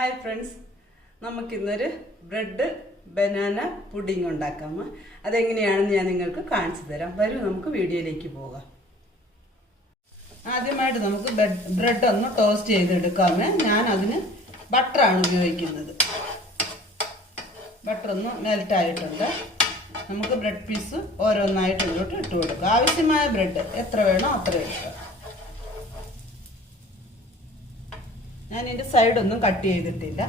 Hi friends, നമുക്കിന്നൊരു bread banana pudding ഉണ്ടാക്കാം. അതെങ്ങനെയാണെന്ന് ഞാൻ നിങ്ങൾക്ക് കാണിച്ചു തരാം. വരൂ, നമുക്ക് വീഡിയോയിലേക്ക് പോകാം. ആദ്യമായിട്ട് നമുക്ക് ബ്രെഡ് ഒന്ന് ടോസ്റ്റ് ചെയ്തെടുക്കാമേ. ഞാൻ അതിന് ബട്ടറാണ് ഉപയോഗിക്കുന്നത്. ബട്ടർ ഒന്ന് മെൽറ്റ് ആയിട്ടുണ്ട്. നമുക്ക് ബ്രെഡ് പീസ് ഓരോന്നായിട്ട് ഇങ്ങോട്ട് ഇട്ട് കൊടുക്കാം. ആവശ്യമായ ബ്രെഡ് എത്ര വേണോ അത്ര എടുക്കാം. ഞാൻ ഇതിൻ്റെ സൈഡൊന്നും കട്ട് ചെയ്തിട്ടില്ല.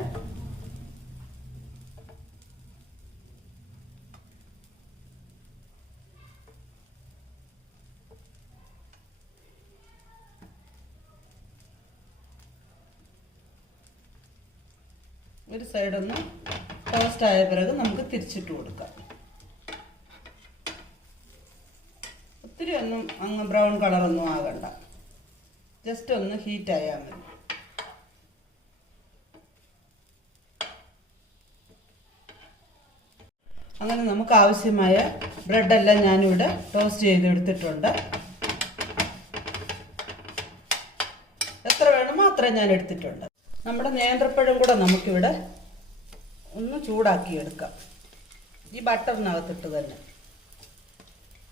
ഒരു സൈഡൊന്ന് ടോസ്റ്റ് ആയ പിറകു നമുക്ക് തിരിച്ചിട്ട് കൊടുക്കാം. ഒത്തിരി ഒന്നും അങ്ങ് ബ്രൗൺ കളറൊന്നും ആകണ്ട, ജസ്റ്റ് ഒന്ന് ഹീറ്റ് ആയാൽ മതി. അങ്ങനെ നമുക്ക് ആവശ്യമായ ബ്രെഡെല്ലാം ഞാനിവിടെ ടോസ്റ്റ് ചെയ്തെടുത്തിട്ടുണ്ട്. എത്ര വേണമോ അത്രയും ഞാൻ എടുത്തിട്ടുണ്ട്. നമ്മുടെ നേന്ത്രപ്പഴം കൂടെ നമുക്കിവിടെ ഒന്ന് ചൂടാക്കി എടുക്കാം. ഈ ബട്ടറിനകത്തിട്ട് തന്നെ.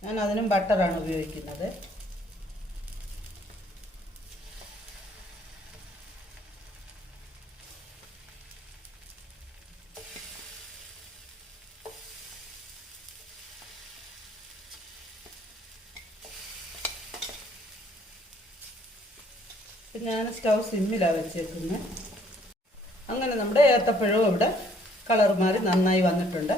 ഞാൻ അതിനും ബട്ടറാണ് ഉപയോഗിക്കുന്നത്. ഞാൻ സ്റ്റൗ സിമ്മിലാണ് വെച്ചേക്കുന്നത്. അങ്ങനെ നമ്മുടെ ഏത്തപ്പഴവും ഇവിടെ കളർ മാറി നന്നായി വന്നിട്ടുണ്ട്.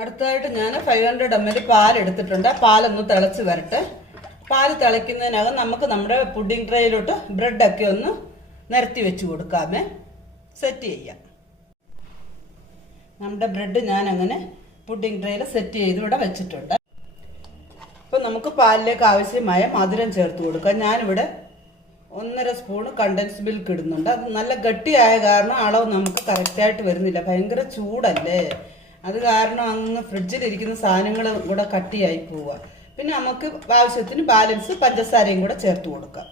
അടുത്തതായിട്ട് ഞാൻ 500 ml പാൽ എടുത്തിട്ടുണ്ട്. പാലൊന്ന് തിളച്ച് വരട്ടെ. പാൽ തിളയ്ക്കുന്നതിനകം നമുക്ക് നമ്മുടെ പുഡിംഗ് ട്രേയിലോട്ട് ബ്രെഡൊക്കെ ഒന്ന് നിരത്തി വെച്ച് കൊടുക്കാമേ. സെറ്റ് ചെയ്യാം. നമ്മുടെ ബ്രെഡ് ഞാൻ അങ്ങനെ പുഡിംഗ് ട്രേയിൽ സെറ്റ് ചെയ്ത് ഇവിടെ വെച്ചിട്ടുണ്ട്. അപ്പോൾ നമുക്ക് പാലിലേക്ക് ആവശ്യമായ മധുരം ചേർത്ത് കൊടുക്കാം. ഞാനിവിടെ 1.5 സ്പൂണ് കണ്ടൻസ് മിൽക്ക് ഇടുന്നുണ്ട്. അത് നല്ല ഗട്ടിയായ കാരണം അളവ് നമുക്ക് കറക്റ്റായിട്ട് വരുന്നില്ല. ഭയങ്കര ചൂടല്ലേ, അത് കാരണം അങ്ങ് ഫ്രിഡ്ജിലിരിക്കുന്ന സാധനങ്ങൾ കൂടെ കട്ടിയായി പോവുക. പിന്നെ നമുക്ക് ആവശ്യത്തിന് ബാലൻസ് പഞ്ചസാരയും കൂടെ ചേർത്ത് കൊടുക്കാം.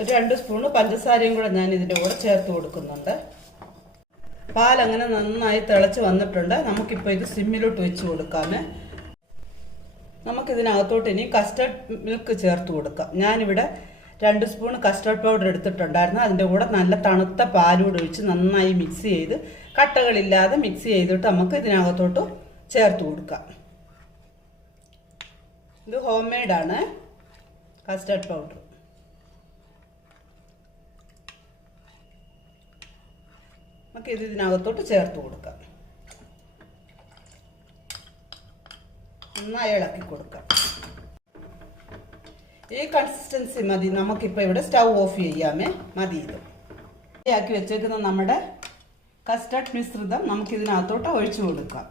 ഒരു 2 സ്പൂണ് പഞ്ചസാരയും കൂടെ ഞാൻ ഇതിൻ്റെ കൂടെ ചേർത്ത് കൊടുക്കുന്നുണ്ട്. പാലങ്ങനെ നന്നായി തിളച്ച് വന്നിട്ടുണ്ട്. നമുക്കിപ്പോൾ ഇത് സിമ്മിലോട്ട് വെച്ച് കൊടുക്കാമേ. നമുക്കിതിനകത്തോട്ട് ഇനി കസ്റ്റർഡ് മിൽക്ക് ചേർത്ത് കൊടുക്കാം. ഞാനിവിടെ 2 സ്പൂൺ കസ്റ്റർഡ് പൗഡർ എടുത്തിട്ടുണ്ടായിരുന്നു. അതിൻ്റെ കൂടെ നല്ല തണുത്ത പാലൂടെ ഒഴിച്ച് നന്നായി മിക്സ് ചെയ്ത് കട്ടകളില്ലാതെ മിക്സ് ചെയ്തിട്ട് നമുക്ക് ഇതിനകത്തോട്ട് ചേർത്ത് കൊടുക്കാം. ഇത് ഹോം മെയ്ഡാണ് കസ്റ്റർഡ് പൗഡർ. നമുക്ക് ഇതിനകത്തോട്ട് ചേർത്ത് കൊടുക്കാം. നന്നായി ഇളക്കി കൊടുക്കാം. ഈ കൺസിസ്റ്റൻസി മതി. നമുക്കിപ്പോൾ ഇവിടെ സ്റ്റൗ ഓഫ് ചെയ്യാമേ. മതി. ഇത് ആക്കി വെച്ചേക്കുന്ന നമ്മുടെ കസ്റ്റർഡ് മിശ്രിതം നമുക്കിതിനകത്തോട്ട് ഒഴിച്ചു കൊടുക്കാം.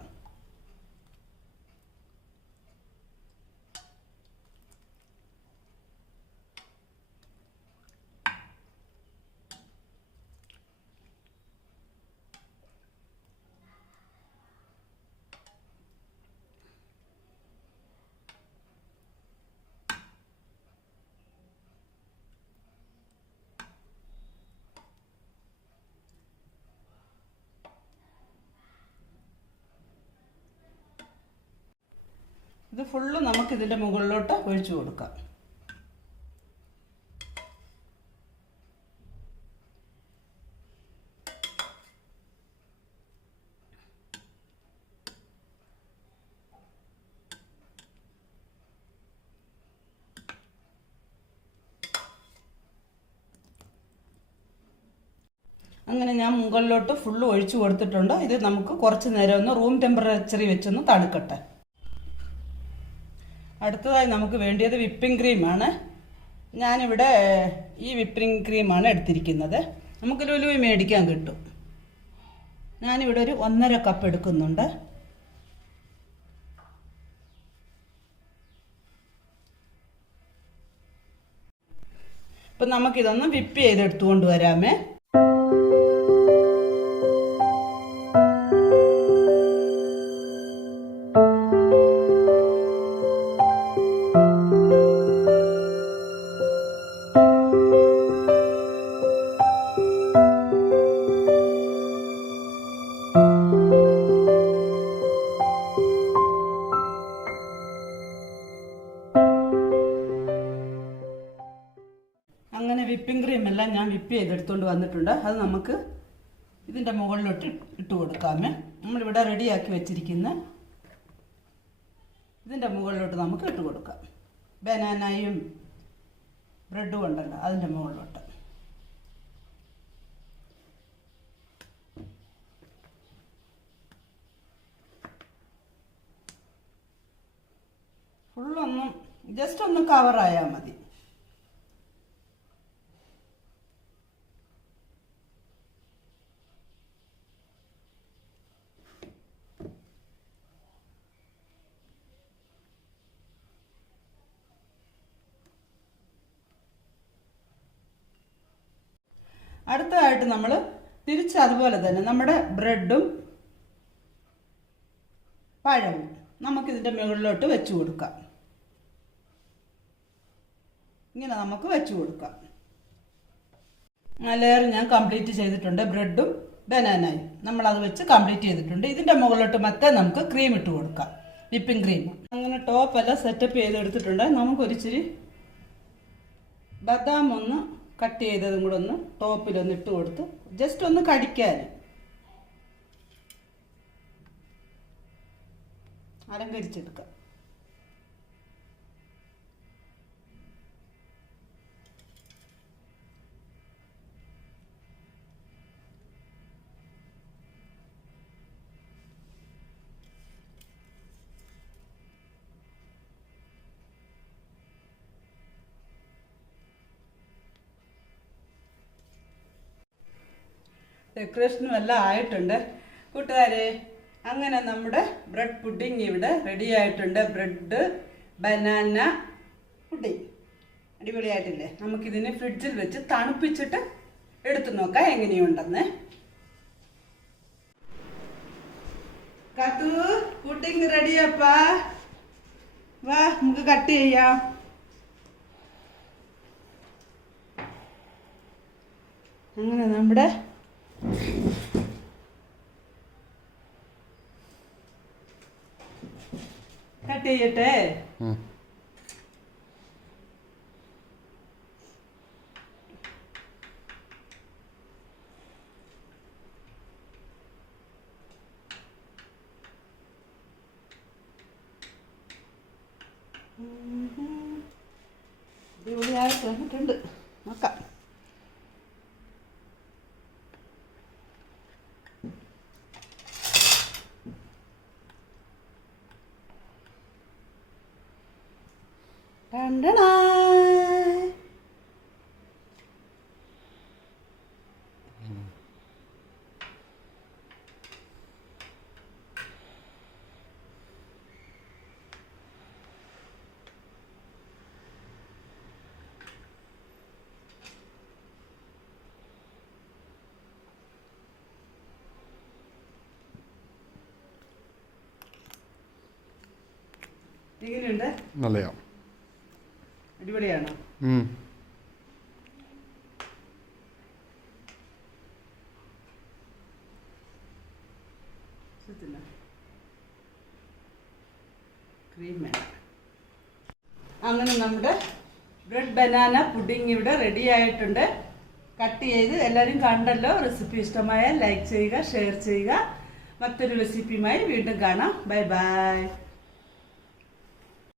ഇത് ഫുള്ള് നമുക്കിതിൻ്റെ മുകളിലോട്ട് ഒഴിച്ചു കൊടുക്കാം. അങ്ങനെ ഞാൻ മുകളിലോട്ട് ഫുള്ള് ഒഴിച്ചു കൊടുത്തിട്ടുണ്ട്. ഇത് നമുക്ക് കുറച്ച് നേരം ഒന്ന് റൂം ടെമ്പറേച്ചറിൽ വെച്ചൊന്ന് തണുക്കട്ടെ. അടുത്തതായി നമുക്ക് വേണ്ടിയത് വിപ്പിംഗ് ക്രീമാണ്. ഞാനിവിടെ ഈ വിപ്പിംഗ് ക്രീമാണ് എടുത്തിരിക്കുന്നത്. നമുക്ക് ലുലുവിൽ മേടിക്കാൻ കിട്ടും. ഞാനിവിടെ ഒരു 1.5 കപ്പ് എടുക്കുന്നുണ്ട്. അപ്പം നമുക്കിതൊന്ന് വിപ്പ് ചെയ്തെടുത്തുകൊണ്ട് വരാമേ. അങ്ങനെ വിപ്പിംഗ് ക്രീം എല്ലാം ഞാൻ വിപ്പ് ചെയ്തെടുത്തുകൊണ്ട് വന്നിട്ടുണ്ട്. അത് നമുക്ക് ഇതിൻ്റെ മുകളിലോട്ട് ഇട്ട് കൊടുക്കാമേ. നമ്മളിവിടെ റെഡിയാക്കി വെച്ചിരിക്കുന്ന ഇതിൻ്റെ മുകളിലോട്ട് നമുക്ക് ഇട്ട് കൊടുക്കാം. ബനാനയും ബ്രെഡും ഉണ്ടല്ലോ അതിൻ്റെ മുകളിലോട്ട്. ഫുള്ളൊന്നും ജസ്റ്റ് ഒന്ന് കവറായാൽ മതി. അടുത്തതായിട്ട് നമ്മൾ തിരിച്ച് അതുപോലെ തന്നെ നമ്മുടെ ബ്രെഡും പഴവും നമുക്കിതിൻ്റെ മുകളിലോട്ട് വെച്ച് കൊടുക്കാം. ഇങ്ങനെ നമുക്ക് വെച്ച് കൊടുക്കാം. ലെയർ ഞാൻ കംപ്ലീറ്റ് ചെയ്തിട്ടുണ്ട്. ബ്രെഡും ബനാനയും നമ്മളത് വെച്ച് കംപ്ലീറ്റ് ചെയ്തിട്ടുണ്ട്. ഇതിൻ്റെ മുകളിലോട്ട് മറ്റേ നമുക്ക് ക്രീം ഇട്ട് കൊടുക്കാം, വിപ്പിംഗ് ക്രീം. അങ്ങനെ ടോപ്പെല്ലാം സെറ്റപ്പ് ചെയ്തെടുത്തിട്ടുണ്ട്. നമുക്കൊരിച്ചിരി ബദാം ഒന്ന് കട്ട് ചെയ്തതും കൂടെ ഒന്ന് ടോപ്പിലൊന്ന് ഇട്ട് കൊടുത്ത് ജസ്റ്റ് ഒന്ന് കടിക്കാൻ അലങ്കരിച്ചെടുക്കാം. ഡെക്കറേഷനും എല്ലാം ആയിട്ടുണ്ട് കൂട്ടുകാരെ. അങ്ങനെ നമ്മുടെ ബ്രെഡ് പുഡിംഗ് ഇവിടെ റെഡി ആയിട്ടുണ്ട്. ബ്രെഡ് ബനാന പുഡിംഗ് അടിപൊളിയായിട്ടില്ലേ? നമുക്കിതിനെ ഫ്രിഡ്ജിൽ വെച്ച് തണുപ്പിച്ചിട്ട് എടുത്തു നോക്കാം എങ്ങനെയുണ്ടെന്ന്. കാത്തു, പുഡിംഗ് റെഡിയാപ്പാ, വാ നമുക്ക് കട്ട് ചെയ്യാം. അങ്ങനെ നമ്മുടെ കട്ട് ചെയ്യട്ടെ. അടിപൊളിയായിട്ട് വന്നിട്ടുണ്ട്. നോക്കാം. കണ്ടടാ, എങ്ങനെയുണ്ട്? നല്ലയാ, അടിപൊളിയാണോ? അങ്ങനെ നമ്മുടെ ബ്രെഡ് ബനാന പുഡിംഗ് ഇവിടെ റെഡി ആയിട്ടുണ്ട്. കട്ട് ചെയ്ത് എല്ലാവരും കണ്ടല്ലോ. റെസിപ്പി ഇഷ്ടമായാൽ ലൈക്ക് ചെയ്യുക, ഷെയർ ചെയ്യുക. മറ്റൊരു റെസിപ്പിയുമായി വീണ്ടും കാണാം. Bye bye.